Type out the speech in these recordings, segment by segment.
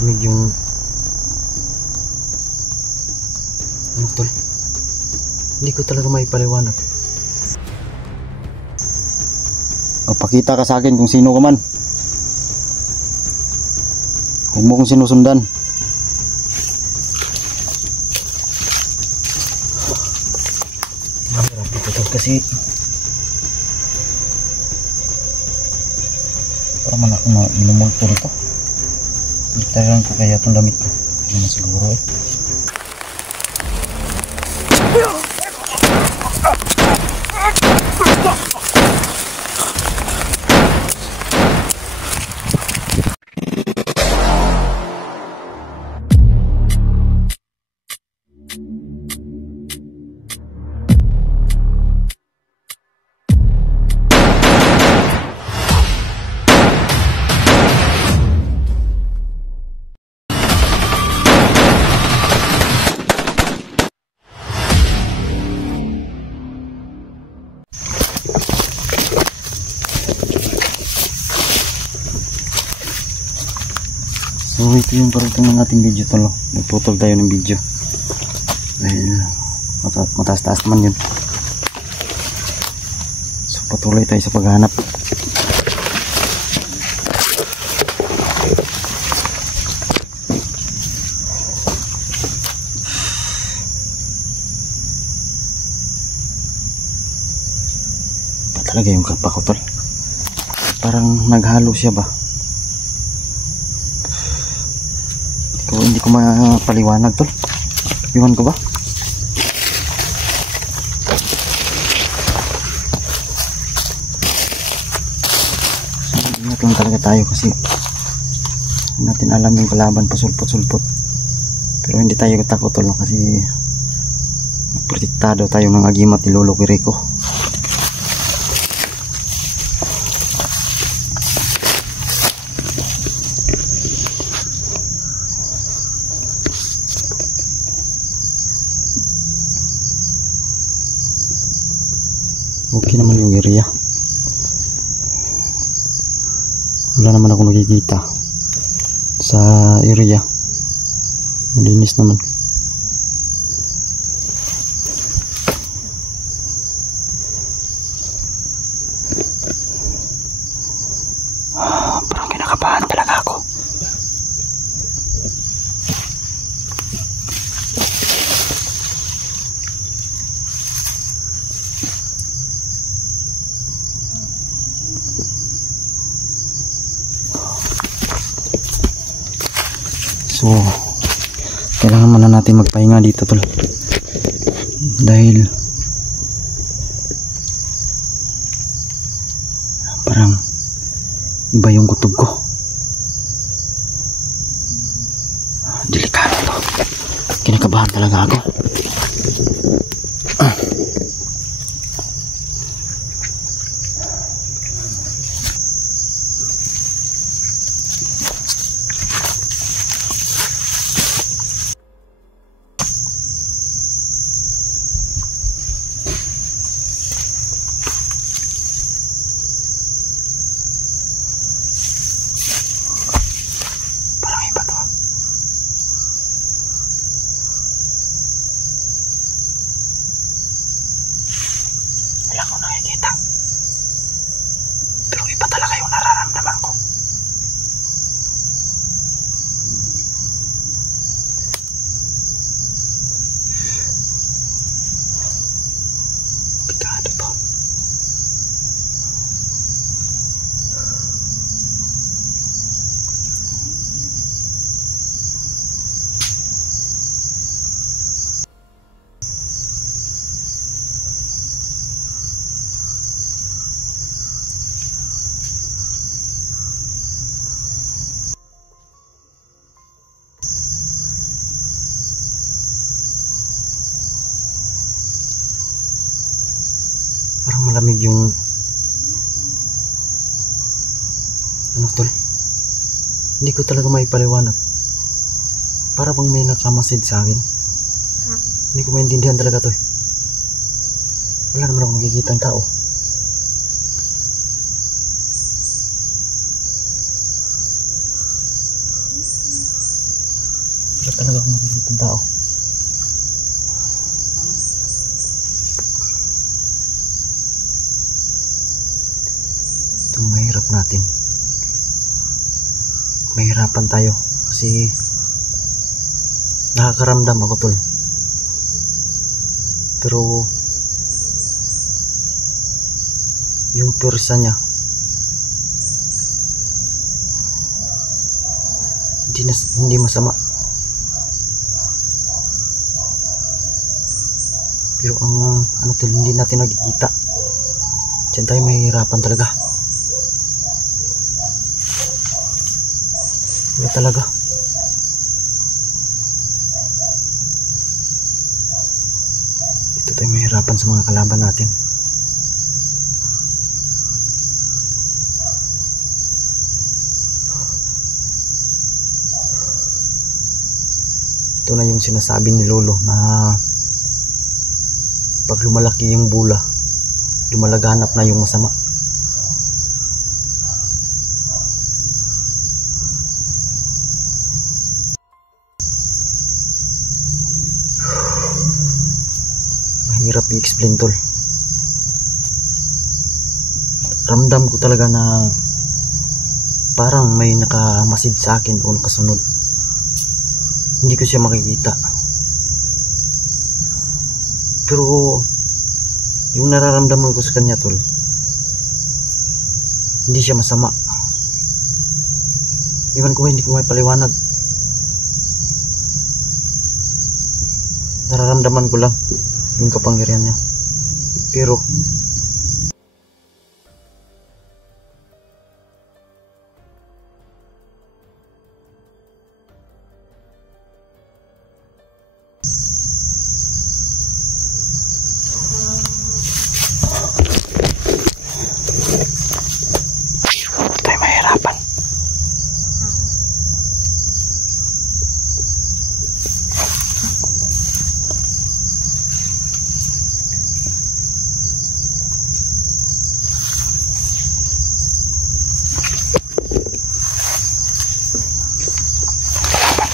malamig yung ano tol, hindi ko talaga maipaliwanag. Pakita ka sa akin kung sino ka man. Huwag mo kong sinusundan. Mahirap ito tol kasi para man ako na inumulto rito. Bitaran ko kaya itong damit ko. Hindi naman siguro eh. So ito yung parutong ng ating video tol. Nagputol tayo ng video dahil mataas-taas naman yun. So patuloy tayo sa paghahanap. Pa talaga yung kalpa ko tol. Parang naghalo siya ba? Hindi ko mapaliwanag tol. Iwan ko ba? So, ingat lang talaga tayo kasi hindi natin alam yung kalaban, pasulpot-sulpot. Pero hindi tayo takot tol kasi protektado tayo ng agimat ni Lolo Quirico. Okay naman yung area. Wala naman ako nakikita sa area. Malinis naman. Parang kinakabahan talaga ako. So, kailangan muna natin magpahinga dito tol. Dahil parang iba yung kutob ko. Delikado to. Kinakabahan talaga ako. Wala ko nakikita. Pero iba talaga yung nararamdaman ko. Pigado to. Parang malamig yung ano tol, hindi ko talaga maipaliwanag. Para bang may nakamasid sa akin. Hindi ko maintindihan talaga to. Wala naman ako nakikita ng tao. talaga akong nalilitong tao. Itong mahirap natin. Mahirapan tayo kasi nakakaramdam ako, tol. Pero yung pwersa niya hindi masama. Pero ang ano, tol, hindi natin nakikita. Diyan tayo mahihirapan talaga. Wala talaga. Dito tayo mahihirapan sa mga kalaban natin. Ito na yung sinasabi ni Lolo na pag lumalaki yung bula, lumalaganap na yung masama. Mahirap i-explain, tol. Ramdam ko talaga na parang may nakamasid sa akin o nakasunod. Hindi ko siya makikita. Pero yung nararamdaman ko sa kanya, tol, hindi siya masama. Iwan ko, hindi ko may paliwanag. Nararamdaman ko lang yung kapangyarihan niya. Pero tayo mahirapan.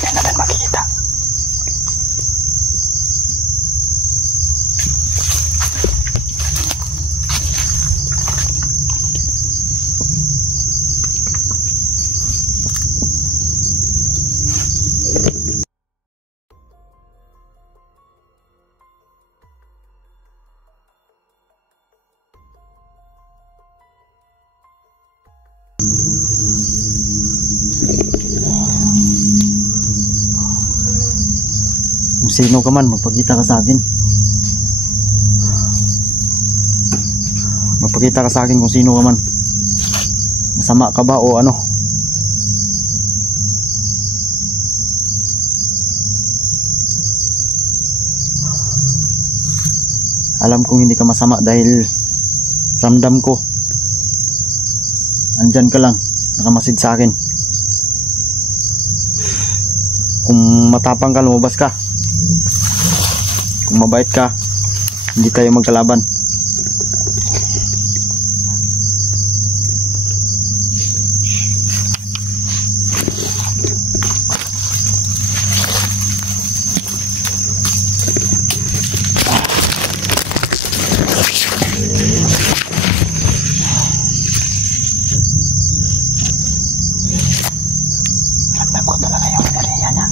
Hindi natin makikita. Kung sino ka man, magpakita ka sa akin. Magpakita ka sa akin kung sino ka man. Masama ka ba o ano? Alam kong hindi ka masama dahil ramdam ko. Andyan ka lang, nakamasid sa akin. Kung matapang ka, lumabas ka. Kung mabait ka, hindi tayo magkalaban. Ramdam ko talaga yung enerhiya niya.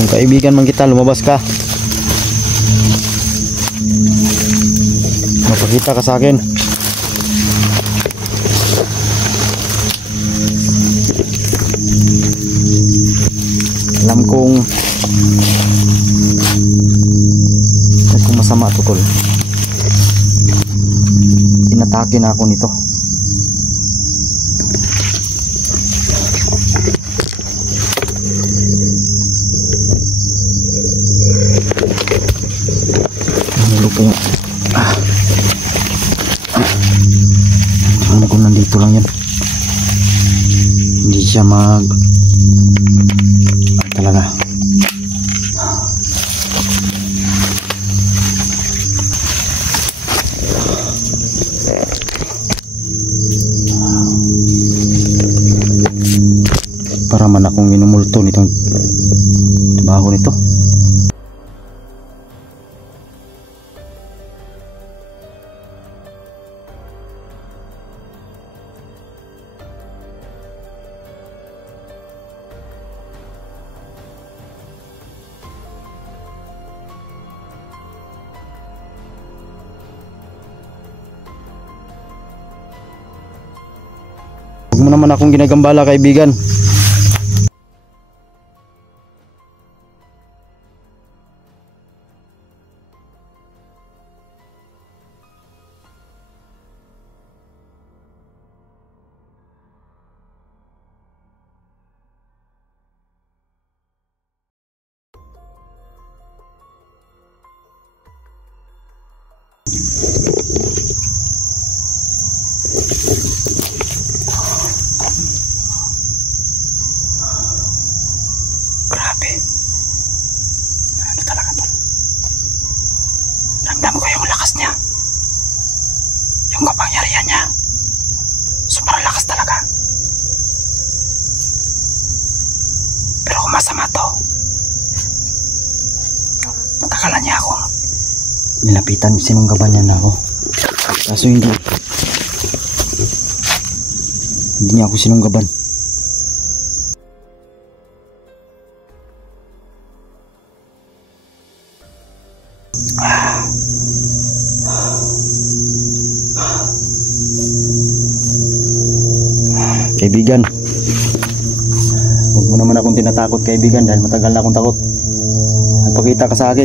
Kung kaibigan man kita, lumabas ka. Mapakita ka sa akin. Alam kong masama to, tol. Inatake na ako nito. Lupong alam ko nandito lang yan. siya talaga. Para man akong minumulto nitong trabaho nito. Huwag mo naman akong ginagambala, kaibigan. Grabe. Ano talaga to? Ramdam ko yung lakas niya. Yung kapangyarihan niya. Sobrang lakas talaga. Pero kung masama to, matagalan niya ako. Nilapitan, sinunggaban niya na ako. Kaso hindi niya ako sinunggaban. Kaibigan, huwag mo naman akong tinatakot, kaibigan, dahil matagal na akong takot. Nagpakita ka sa akin,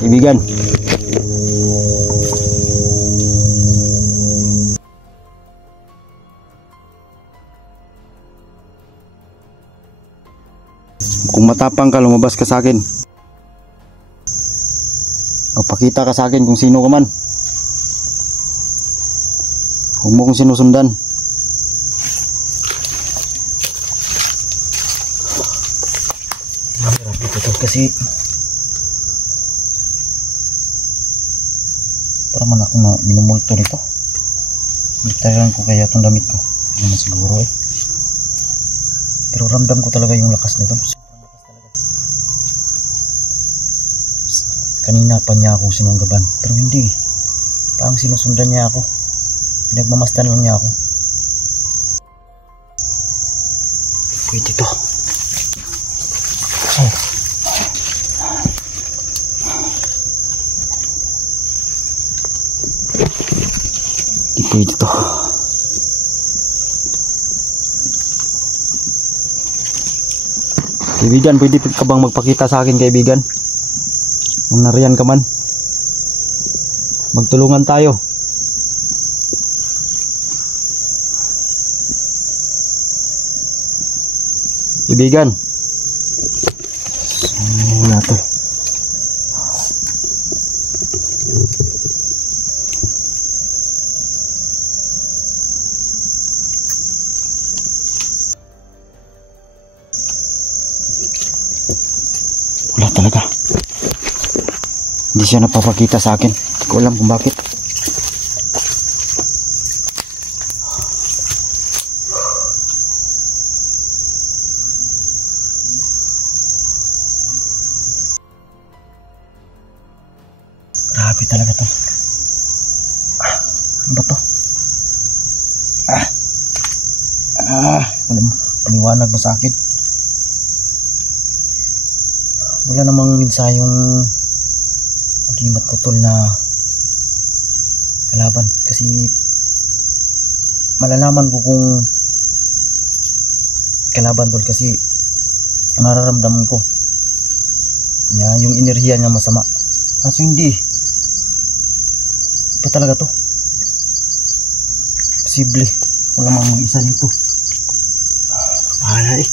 kaibigan. Kung matapang ka, lumabas ka sa akin. Magpakita ka sa akin kung sino ka man. Huwag mo kong sinusundan. Mahirap ito kasi para man ako minumulto nito. Bigtayan ko kaya itong damit ko. Hindi naman siguro eh. Pero ramdam ko talaga yung lakas nito. Sobrang lakas talaga. Kanina pa niya ako sinunggaban. Pero hindi. Parang sinusundan niya ako. Pinagmamasdan lang niya ako. Pwede to. Oh. Di pwede to. Kaibigan, pwede ka bang magpakita sa akin, kaibigan? Kung nariyan ka man, magtulungan tayo. Kaibigan, wala to. Wala talaga. Hindi siya napapakita sa akin. Hindi ko alam kung bakit. Grabe talaga to. Ano ba to? Paliwanag mo sa akin. Wala namang mensayong agimat ko tol na kalaban. Kasi malalaman ko kung kalaban tol kasi nararamdaman ko niya yung enerhiya niya masama. Kaso hindi. Iba talaga to. Posible. Wala mang mag-isa dito. Pahala eh.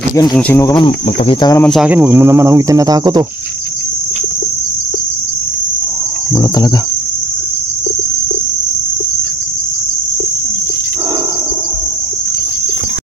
Kaibigan, kung sino ka man, magpakita ka naman sa akin. Huwag mo naman akong tinatakot oh. Wala talaga.